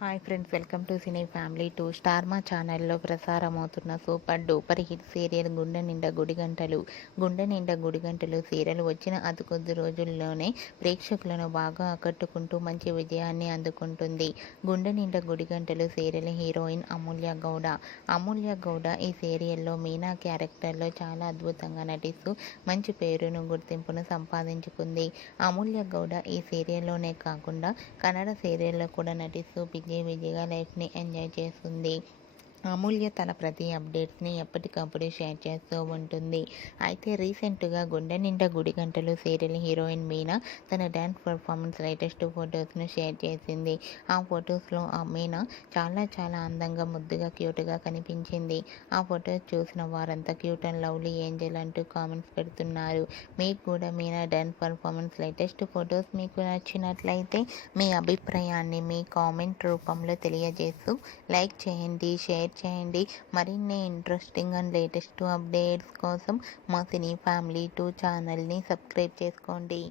Hi friends, welcome to cine family 2 star మా ఛానల్లో ప్రసారమవుతున్న super duper hit serial గుండె నిండా గుడిగంటలు. గుండె నిండా గుడిగంటలు సీరియల్ వచ్చిన అతి కొద్ది రోజుల్లోనే ప్రేక్షకులను బాగా ఆకట్టుకుంటూ మంచి విజయాన్ని అందుకుంటుంది. గుండె నిండా గుడిగంటలు సీరియల్ హీరోయిన్ అమూల్య గౌడ. అమూల్య గౌడ ఈ సీరియల్లో మీనా క్యారెక్టర్లో చాలా అద్భుతంగా నటిస్తూ మంచి పేరును, గుర్తింపును సంపాదించుకుంది. అమూల్య గౌడ ఈ సీరియల్లోనే కాకుండా కన్నడ సీరియల్లో కూడా నటిస్తూ విజయగా లైఫ్ని ఎంజాయ్ చేస్తుంది. అమూల్య తన ప్రతి అప్డేట్స్ని ఎప్పటికప్పుడు షేర్ చేస్తూ ఉంటుంది. అయితే రీసెంట్గా గుండె నిండా గుడిగంటలు సీరియల్ హీరోయిన్ మీనా తన డ్యాన్స్ పర్ఫార్మెన్స్ లేటెస్ట్ ఫొటోస్ను షేర్ చేసింది. ఆ ఫొటోస్లో ఆ మీనా చాలా అందంగా, ముద్దుగా, క్యూట్గా కనిపించింది. ఆ ఫొటోస్ చూసిన వారంతా క్యూట్ అండ్ లవ్లీ ఏంజల్ అంటూ కామెంట్స్ పెడుతున్నారు. మీకు కూడా Meena dance performance latest photos మీకు నచ్చినట్లయితే మీ అభిప్రాయాన్ని మీ కామెంట్ రూపంలో తెలియజేస్తూ లైక్ చేయండి, షేర్ చేయండి. మరిన్ని ఇంట్రెస్టింగ్ అండ్ లేటెస్ట్ అప్డేట్స్ కోసం మా సినీ ఫ్యామిలీ 2 ఛానల్ని సబ్స్క్రైబ్ చేసుకోండి.